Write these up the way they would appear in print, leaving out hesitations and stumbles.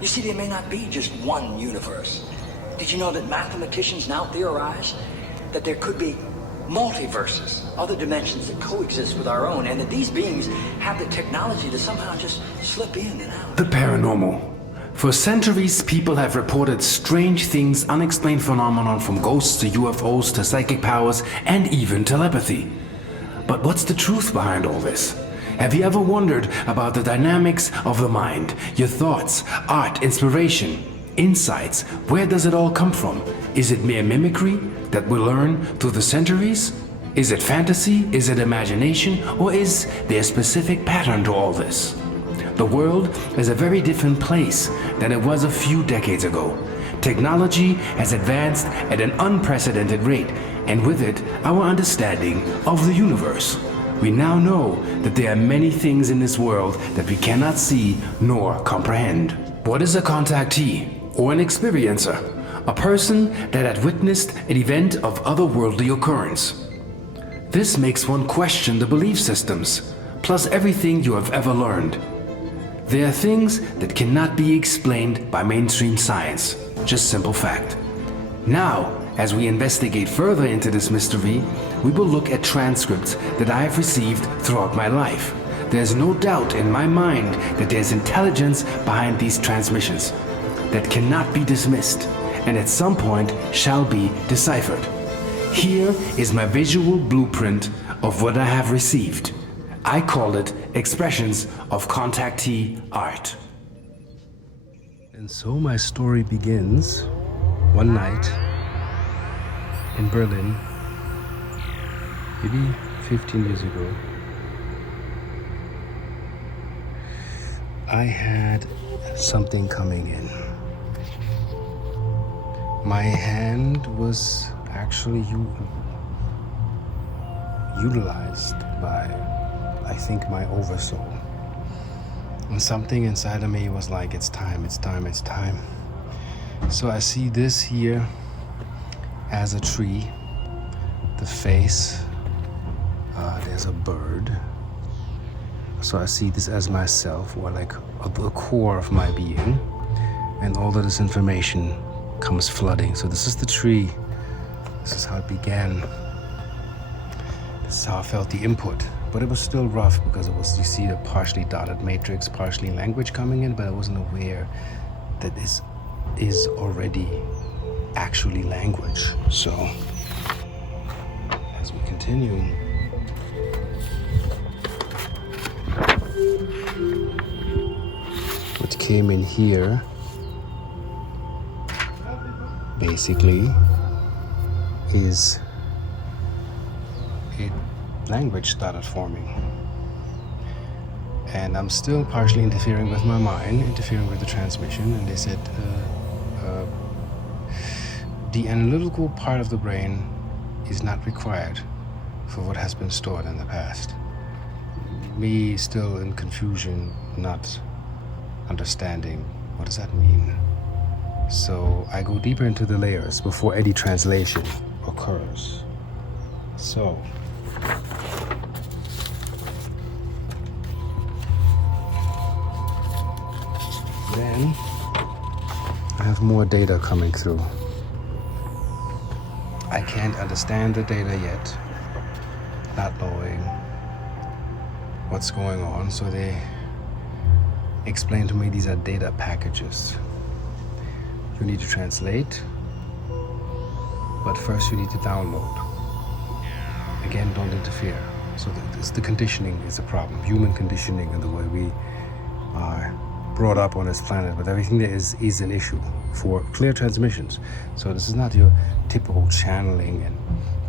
You see, there may not be just one universe. Did you know that mathematicians now theorize that there could be multiverses, other dimensions that coexist with our own, and that these beings have the technology to somehow just slip in and out? The paranormal. For centuries, people have reported strange things, unexplained phenomenon from ghosts to UFOs to psychic powers and even telepathy. But what's the truth behind all this? Have you ever wondered about the dynamics of the mind, your thoughts, art, inspiration, insights? Where does it all come from? Is it mere mimicry that we learn through the centuries? Is it fantasy? Is it imagination? Or is there a specific pattern to all this? The world is a very different place than it was a few decades ago. Technology has advanced at an unprecedented rate, and with it, our understanding of the universe. We now know that there are many things in this world that we cannot see nor comprehend. What is a contactee, or an experiencer? A person that had witnessed an event of otherworldly occurrence. This makes one question the belief systems, plus everything you have ever learned. There are things that cannot be explained by mainstream science, just simple fact. Now, as we investigate further into this mystery, we will look at transcripts that I have received throughout my life. There's no doubt in my mind that there's intelligence behind these transmissions that cannot be dismissed, and at some point shall be deciphered. Here is my visual blueprint of what I have received. I call it expressions of contactee art. And so my story begins one night in Berlin, maybe 15 years ago. I had something coming in. My hand was actually utilized by, I think, my oversoul. And something inside of me was like, it's time, it's time, it's time. So I see this here as a tree, the face, there's a bird. So I see this as myself, or like the core of my being, and all of this information comes flooding. So this is the tree. This is how it began. This is how I felt the input. But it was still rough because it was, you see a partially dotted matrix, partially language coming in, but I wasn't aware that this is already actually language. So as we continue, what came in here basically is a language started forming. And I'm still partially interfering with my mind, interfering with the transmission, and they said the analytical part of the brain is not required for what has been stored in the past. Me still in confusion, not understanding what does that mean. So I go deeper into the layers before any translation occurs. So then I have more data coming through. I can't understand the data yet, not knowing what's going on. So they explain to me these are data packages. You need to translate, but first you need to download. Again, don't interfere. So the conditioning is a problem, human conditioning and the way we are brought up on this planet, but everything there is an issue for clear transmissions. So this is not your typical channeling and,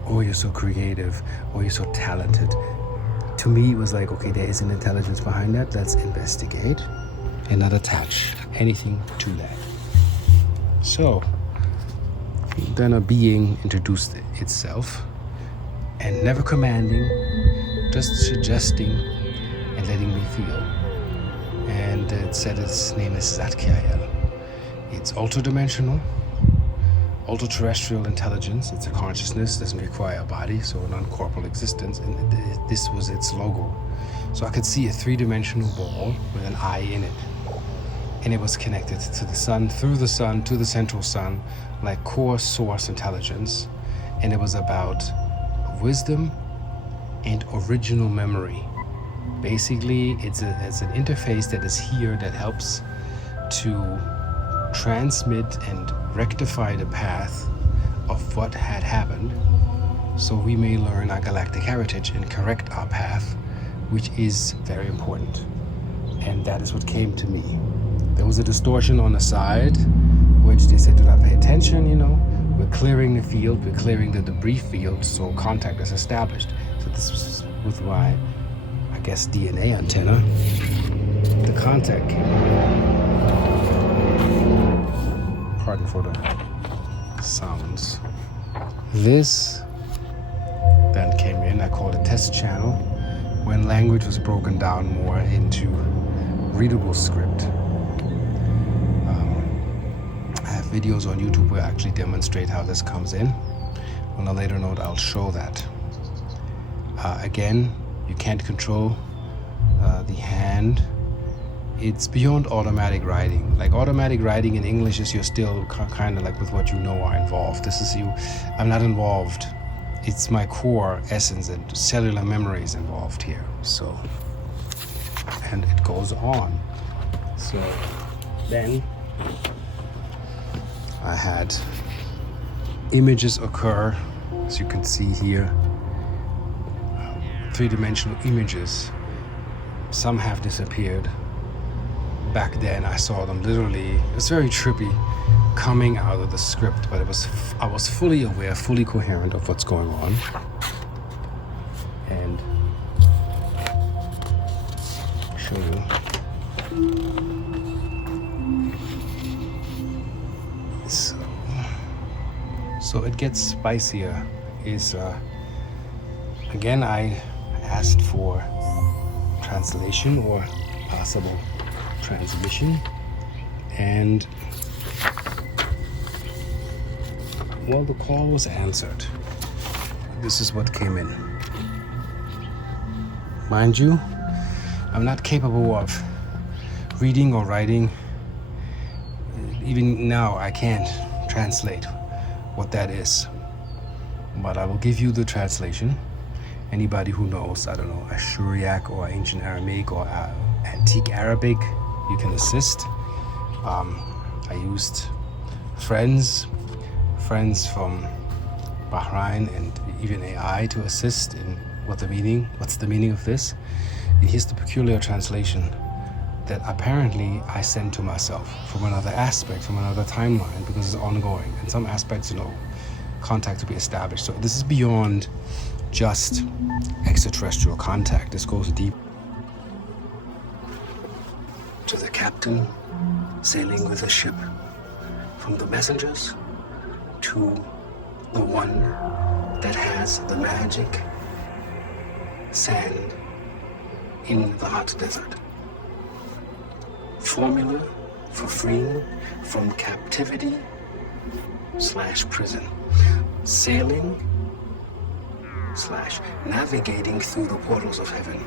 oh, you're so creative, or you're so talented. To me, it was like, okay, there is an intelligence behind that, let's investigate and not attach anything to that. So then a being introduced itself, and never commanding, just suggesting and letting me feel. And it said its name is Ascential. It's ultra-dimensional, ultra-terrestrial intelligence. It's a consciousness, doesn't require a body, so a non-corporeal existence, and this was its logo. So I could see a three-dimensional ball with an eye in it. and it was connected to the sun, through the sun, to the central sun, like core source intelligence. And it was about wisdom and original memory. Basically, it's an interface that is here that helps to transmit and rectify the path of what had happened, so we may learn our galactic heritage and correct our path, which is very important. And that is what came to me. There was a distortion on the side, which they said, do not pay attention, you know. We're clearing the field, we're clearing the debris field, so contact is established. So this was with my, I guess, DNA antenna. The contact came in. Pardon for the sounds. This then came in, I called it test channel, when language was broken down more into readable script. I have videos on YouTube where I actually demonstrate how this comes in. On a later note, I'll show that. Again, you can't control the hand. It's beyond automatic writing. Like automatic writing in English is you're still kind of like with what you know are involved. This is you. I'm not involved. It's my core essence and cellular memories involved here. So, and it goes on. So then I had images occur, as you can see here, three-dimensional images. Some have disappeared. Back then I saw them literally, it's very trippy, coming out of the script, but I was fully aware, fully coherent of what's going on. And I'll show you. So it gets spicier. Again, I asked for translation or possible transmission, and well, the call was answered. This is what came in. Mind you, I'm not capable of reading or writing. Even now, I can't translate what that is, but I will give you the translation. Anybody who knows, I don't know, Ashuriac or ancient Aramaic or antique Arabic, you can assist. I used friends from Bahrain and even AI to assist in what's the meaning of this. And here's the peculiar translation that apparently I send to myself from another aspect, from another timeline, because it's ongoing. And some aspects, contact to be established. So this is beyond just extraterrestrial contact. This goes deep. To the captain sailing with a ship, from the messengers to the one that has the magic sand in the hot desert. Formula for freeing from captivity / prison. Sailing / navigating through the portals of heaven.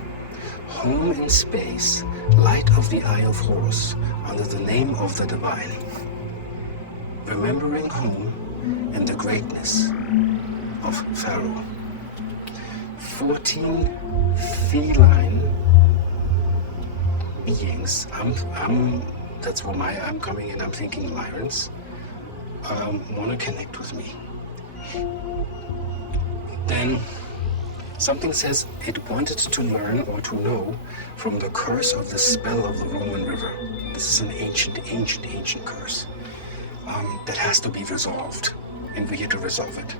Home in space, light of the Eye of Horus, under the name of the divine. Remembering home and the greatness of Pharaoh. 14 feline beings. That's where I'm coming in. I'm thinking lions. Want to connect with me. Then something says it wanted to learn or to know from the curse of the spell of the Roman River. This is an ancient curse that has to be resolved, and we're here to resolve it.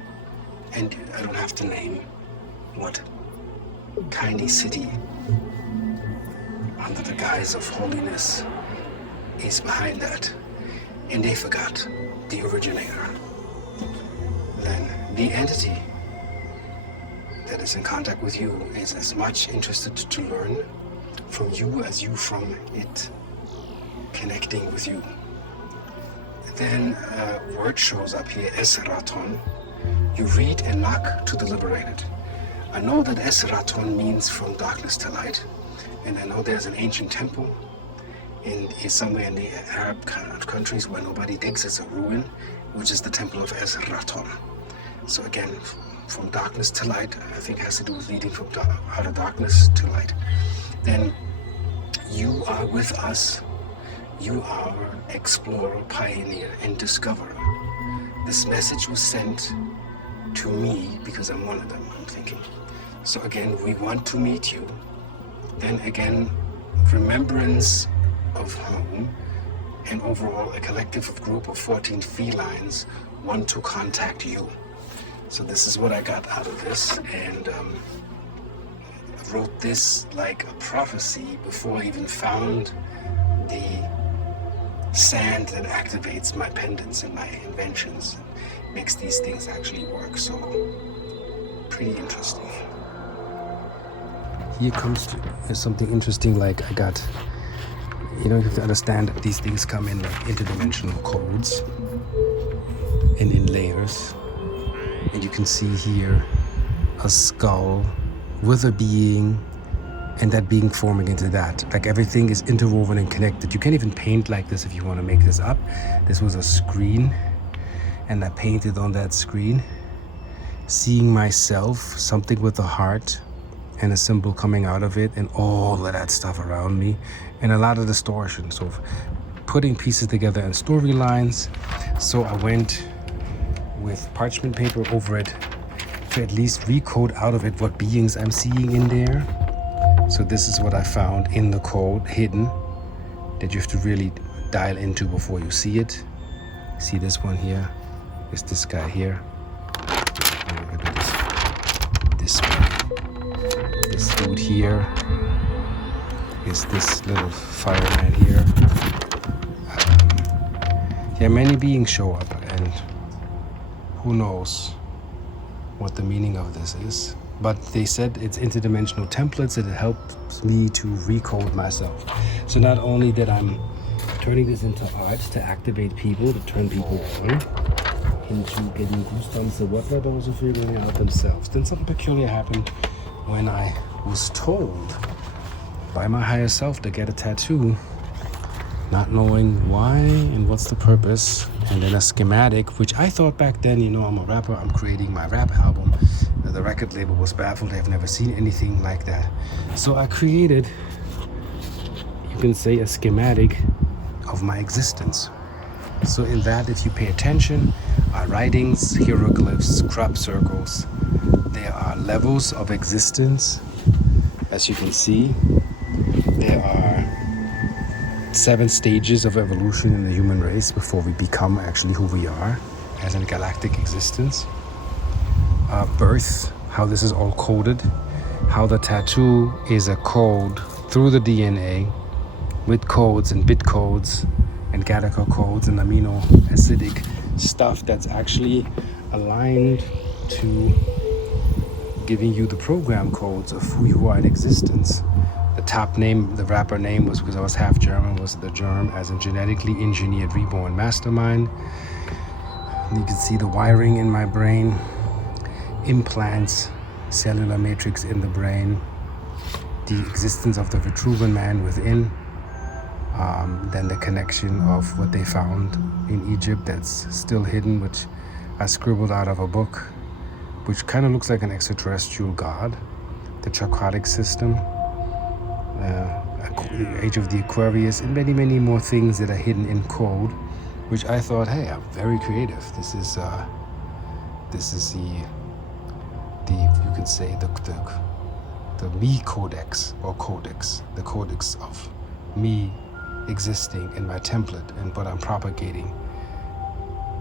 And I don't have to name what tiny city under the guise of holiness is behind that. And they forgot the originator. Then the entity that is in contact with you is as much interested to learn from you as you from it connecting with you. Then a word shows up here, S03. You read and knock to the liberated. I know that S03 means from darkness to light, and I know there's an ancient temple is somewhere in the Arab kind of countries where nobody digs. It's a ruin, which is the temple of S03. So again, from darkness to light, I think has to do with leading from out of darkness to light. Then you are with us. You are explorer, pioneer, and discoverer. This message was sent to me because I'm one of them, I'm thinking. So again, we want to meet you. Then again, remembrance of home, and overall a collective group of 14 felines want to contact you. So this is what I got out of this, and I wrote this like a prophecy before I even found the sand that activates my pendants and my inventions and makes these things actually work. So pretty interesting. Here comes something interesting, like I got, you have to understand that these things come in like interdimensional codes and in layers. And you can see here a skull with a being, and that being forming into that. Like everything is interwoven and connected. You can't even paint like this if you want to make this up. This was a screen, and I painted on that screen, seeing myself, something with a heart, and a symbol coming out of it, and all of that stuff around me, and a lot of distortion. So putting pieces together and storylines. So I went with parchment paper over it to at least recode out of it what beings I'm seeing in there. So this is what I found in the code, hidden, that you have to really dial into before you see it. See this one here? It's this guy here. I'm gonna do this way. This dude here is this little fireman here. Yeah, many beings show up, and who knows what the meaning of this is. But they said it's interdimensional templates, and it helps me to recode myself. So not only that I'm turning this into art to activate people, to turn people on, into getting goosebumps and whatnot, but also figuring it out themselves. Then something peculiar happened when I was told by my higher self to get a tattoo, not knowing why and what's the purpose, and then a schematic, which I thought back then, I'm a rapper, I'm creating my rap album. The record label was baffled, they've never seen anything like that. So I created, you can say, a schematic of my existence. So in that, if you pay attention, are writings, hieroglyphs, crop circles. There are levels of existence, as you can see. There are 7 stages of evolution in the human race before we become actually who we are as a galactic existence. Birth, how this is all coded, how the tattoo is a code through the DNA with codes and bit codes and Gattaca codes and amino acidic stuff that's actually aligned to giving you the program codes of who you are in existence. The top name, the rapper name, was because I was half German, was the germ, as in genetically engineered reborn mastermind. You can see the wiring in my brain, implants, cellular matrix in the brain, the existence of the Vitruvian man within, then the connection of what they found in Egypt that's still hidden, which I scribbled out of a book, which kind of looks like an extraterrestrial god, the Chakratic system, Age of the Aquarius, and many, many more things that are hidden in code, which I thought, hey, I'm very creative. This is the you could say the me codex, or codex, the codex of me existing in my template and what I'm propagating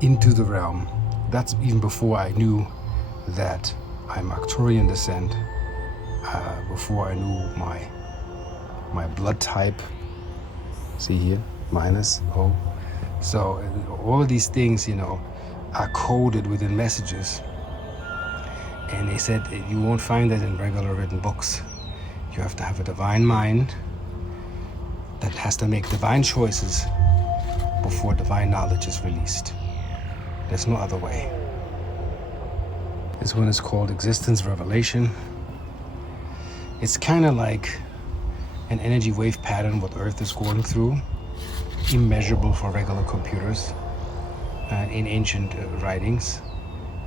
into the realm. That's even before I knew that I'm Arcturian descent, before I knew my blood type. See here, -O. So all of these things, are coded within messages. And they said you won't find that in regular written books. You have to have a divine mind that has to make divine choices before divine knowledge is released. There's no other way. This one is called Existence Revelation. It's kind of like an energy wave pattern what Earth is going through. immeasurable for regular computers in ancient writings.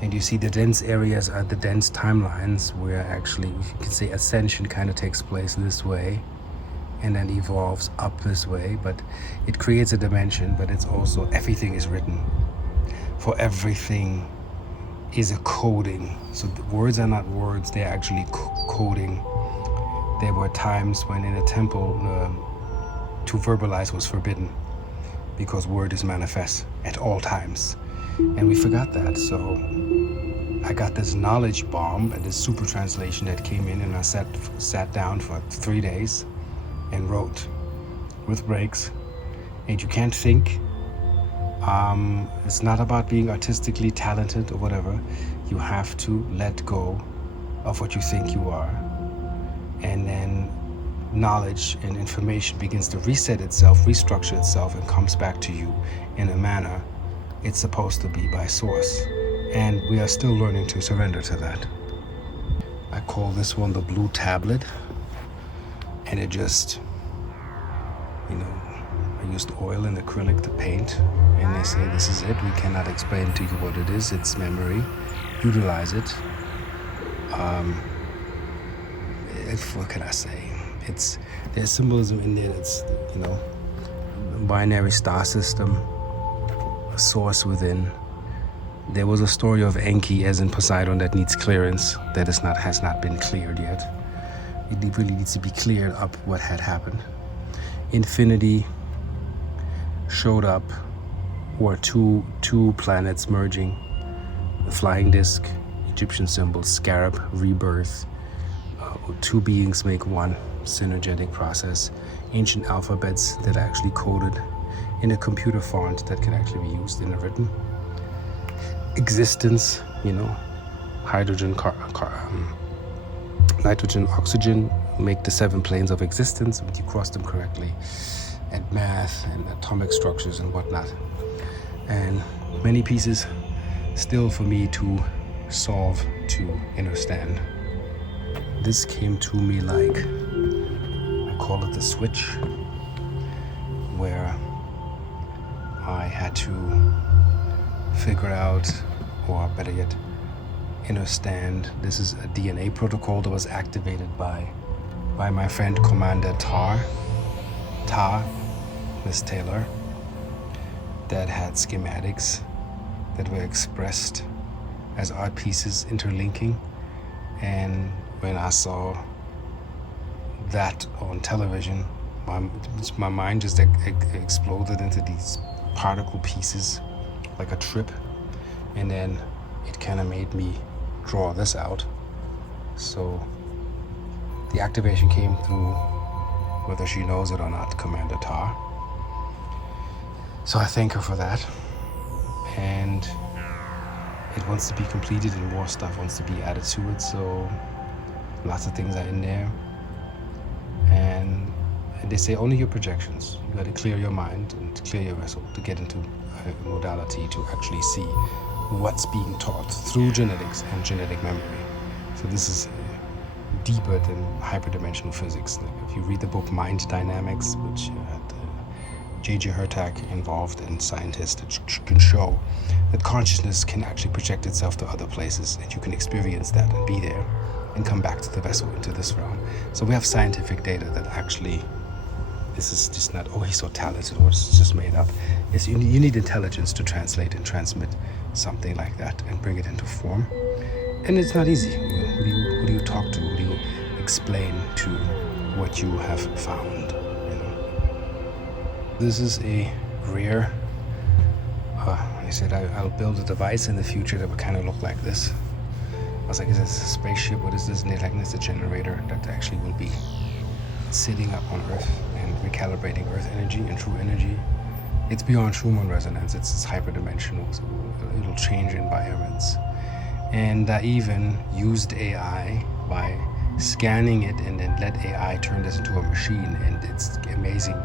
And you see the dense areas are the dense timelines where actually you can say ascension kind of takes place this way and then evolves up this way, but it creates a dimension, but it's also everything is written. For everything is a coding. So the words are not words, they're actually coding. There were times when in a temple to verbalize was forbidden because word is manifest at all times. And we forgot that. So I got this knowledge bomb and this super translation that came in, and I sat down for 3 days and wrote with breaks. And you can't think. It's not about being artistically talented or whatever. You have to let go of what you think you are. And then knowledge and information begins to reset itself, restructure itself, and comes back to you in a manner it's supposed to be by source. And we are still learning to surrender to that. I call this one the blue tablet. And it just, I used oil and acrylic to paint. And they say, this is it. We cannot explain to you what it is. It's memory. Utilize it. What can I say? There's symbolism in there that's, binary star system, a source within. There was a story of Enki, as in Poseidon, that needs clearance, that has not been cleared yet. It really needs to be cleared up what had happened. Infinity showed up, or two planets merging, the flying disc, Egyptian symbols, scarab, rebirth. Two beings make one, synergetic process. Ancient alphabets that are actually coded in a computer font that can actually be used in a written existence. Hydrogen, nitrogen, oxygen make the 7 planes of existence if you cross them correctly, and math and atomic structures and whatnot. And many pieces still for me to solve, to understand. This came to me like, I call it the switch, where I had to figure out, or better yet, understand this is a DNA protocol that was activated by my friend Commander Ta, Miss Taylor, that had schematics that were expressed as art pieces interlinking. And when I saw that on television, my mind just exploded into these particle pieces like a trip. And then it kind of made me draw this out. So the activation came through, whether she knows it or not, Commander Ta. So I thank her for that. And it wants to be completed, and more stuff wants to be added to it. So lots of things are in there. And they say only your projections. You got to clear your mind and clear your vessel to get into a modality to actually see what's being taught through genetics and genetic memory. So this is deeper than hyperdimensional physics. Like if you read the book Mind Dynamics, which had J.J. Hurtak involved, and scientists that can show that consciousness can actually project itself to other places, and you can experience that and be there and come back to the vessel, into this realm. So we have scientific data that actually this is just not, oh, he's so talented, or it's just made up. Yes, you need intelligence to translate and transmit something like that and bring it into form. And it's not easy. Who do you talk to? Who do you explain to what you have found? This is a rare, I said I'll build a device in the future that would kind of look like this. I was like, is this a spaceship? What is this? And they're like, it's a generator that actually will be sitting up on Earth and recalibrating Earth energy and true energy. It's beyond Schumann resonance. It's hyperdimensional, so it'll change environments. And I even used AI by scanning it and then let AI turn this into a machine. And it's amazing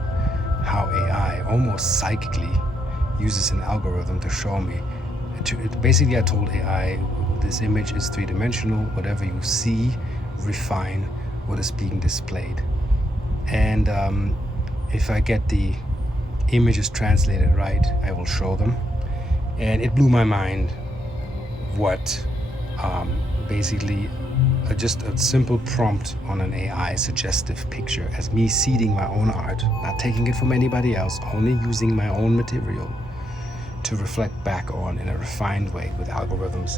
how AI almost psychically uses an algorithm to show me. Basically, I told AI, this image is 3-dimensional. Whatever you see, refine what is being displayed. And if I get the images translated right, I will show them. And it blew my mind what basically just a simple prompt on an AI suggestive picture as me seeding my own art, not taking it from anybody else, only using my own material to reflect back on in a refined way with algorithms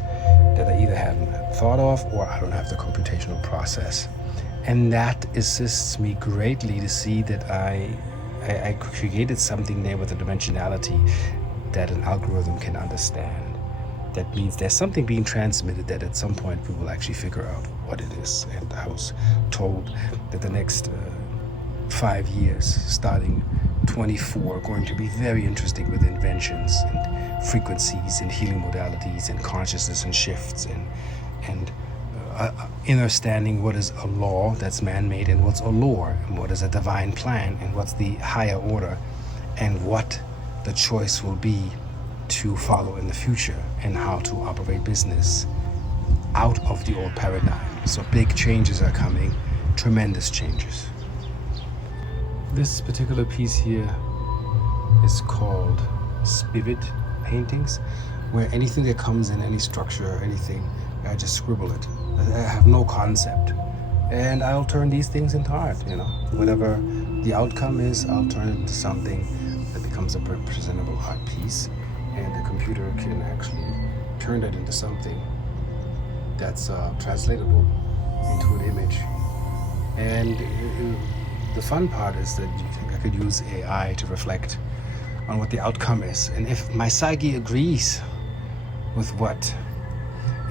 that I either haven't thought of or I don't have the computational process. And that assists me greatly to see that I created something there with a dimensionality that an algorithm can understand. That means there's something being transmitted that at some point we will actually figure out what it is. And I was told that the next 5 years, starting 24, are going to be very interesting with inventions and frequencies and healing modalities and consciousness and shifts and understanding what is a law that's man-made and what's a lore and what is a divine plan and what's the higher order and what the choice will be to follow in the future and how to operate business out of the old paradigm. So big changes are coming, tremendous changes. This particular piece here is called Spivet paintings, where anything that comes in, any structure or anything, I just scribble it. I have no concept. And I'll turn these things into art, Whatever the outcome is, I'll turn it into something that becomes a presentable art piece. And the computer can actually turn that into something that's translatable into an image. And the fun part is that I could use AI to reflect on what the outcome is. And if my psyche agrees with what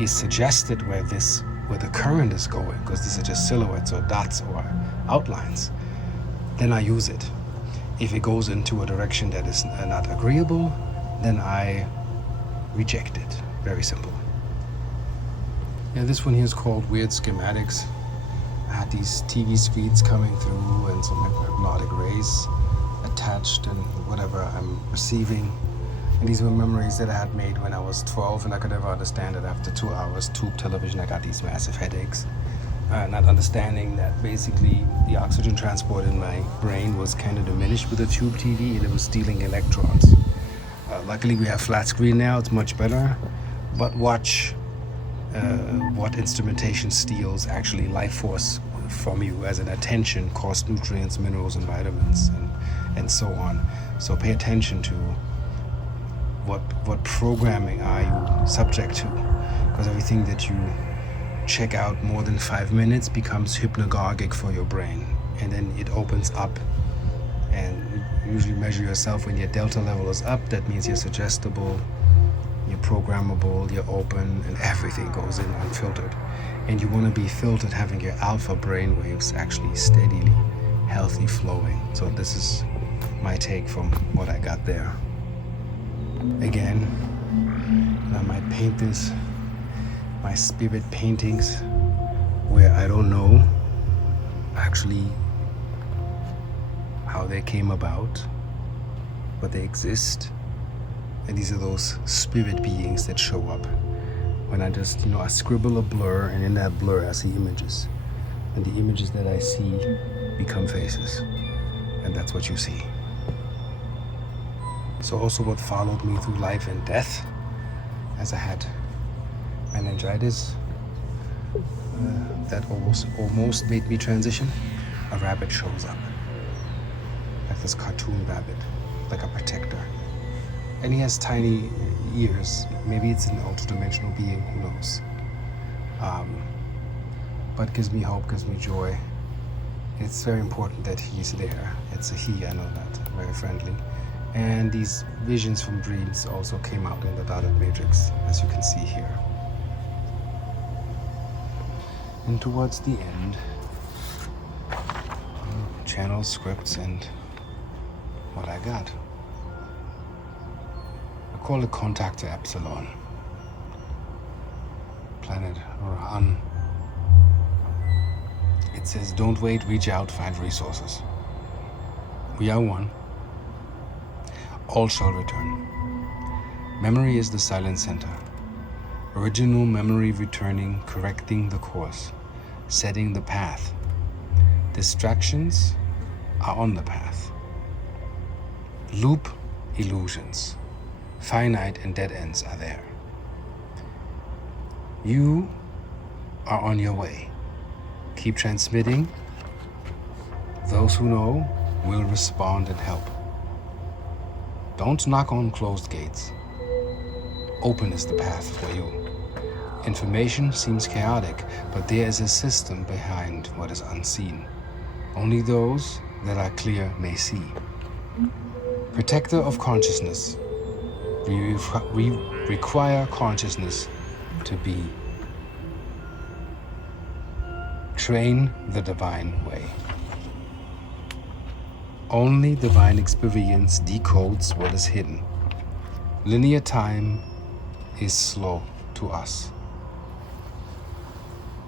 is suggested where the current is going, because these are just silhouettes or dots or outlines, then I use it. If it goes into a direction that is not agreeable, then I reject it. Very simple. Yeah, this one here is called Weird Schematics. I had these TV screens coming through and some hypnotic rays attached and whatever I'm receiving. And these were memories that I had made when I was 12, and I could never understand it. After 2 hours tube television, I got these massive headaches. Not understanding that basically the oxygen transport in my brain was kind of diminished with the tube TV and it was stealing electrons. Luckily we have flat screen now, it's much better, but watch what instrumentation steals actually life force from you as an attention, cost nutrients, minerals and vitamins and so on. So pay attention to what programming are you subject to, because everything that you check out more than 5 minutes becomes hypnagogic for your brain, and then it opens up. And usually measure yourself when your delta level is up. That means you're suggestible, you're programmable, you're open, and everything goes in unfiltered. And you want to be filtered, having your alpha brain waves actually steadily healthy flowing. So this is my take from what I got there. Again, I might paint this, my spirit paintings, where I don't know actually how they came about, but they exist. And these are those spirit beings that show up when I just, I scribble a blur, and in that blur I see images. And the images that I see become faces. And that's what you see. So also what followed me through life and death, as I had meningitis, that almost made me transition. A rabbit shows up. Like this cartoon rabbit, like a protector. And he has tiny ears. Maybe it's an ultra-dimensional being, who knows. But gives me hope, gives me joy. It's very important that he's there. It's a he, I know that, very friendly. And these visions from dreams also came out in the dotted matrix, as you can see here. And towards the end, channel scripts and what I got. I call it Contactee Epsilon. Planet Rahan. It says, don't wait, reach out, find resources. We are one. All shall return. Memory is the silent center. Original memory returning, correcting the course, setting the path. Distractions are on the path. Loop illusions, finite and dead ends are there. You are on your way. Keep transmitting. Those who know will respond and help. Don't knock on closed gates. Open is the path for you. Information seems chaotic, but there is a system behind what is unseen. Only those that are clear may see. Protector of consciousness. We require consciousness to be. Train the divine way. Only divine experience decodes what is hidden. Linear time is slow to us,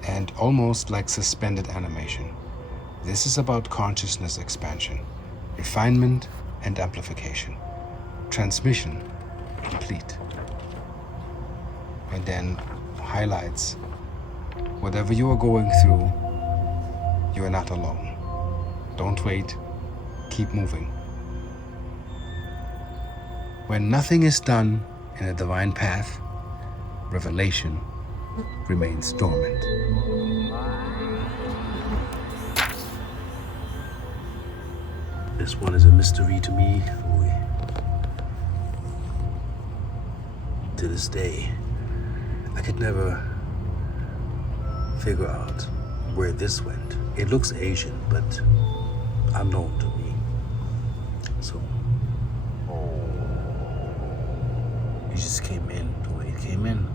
and almost like suspended animation. This is about consciousness expansion, refinement and amplification. Transmission complete. And then highlights, whatever you are going through, you are not alone. Don't wait, keep moving. When nothing is done in a divine path, revelation remains dormant. This one is a mystery to me, to this day. I could never figure out where this went. It looks Asian, but unknown to me. So, it just came in the way it came in.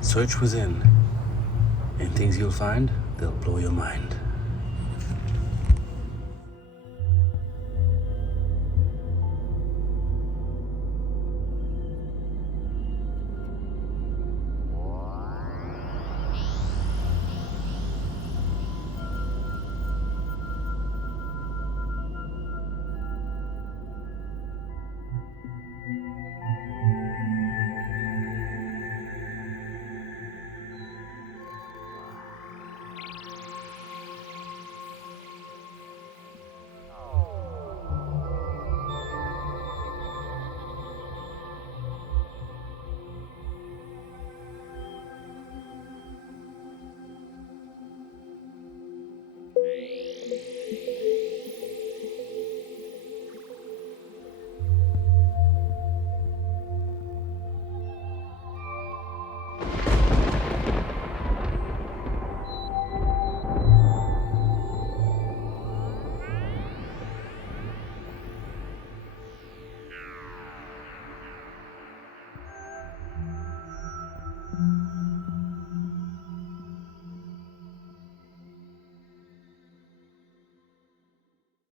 Search within, and things you'll find, they'll blow your mind.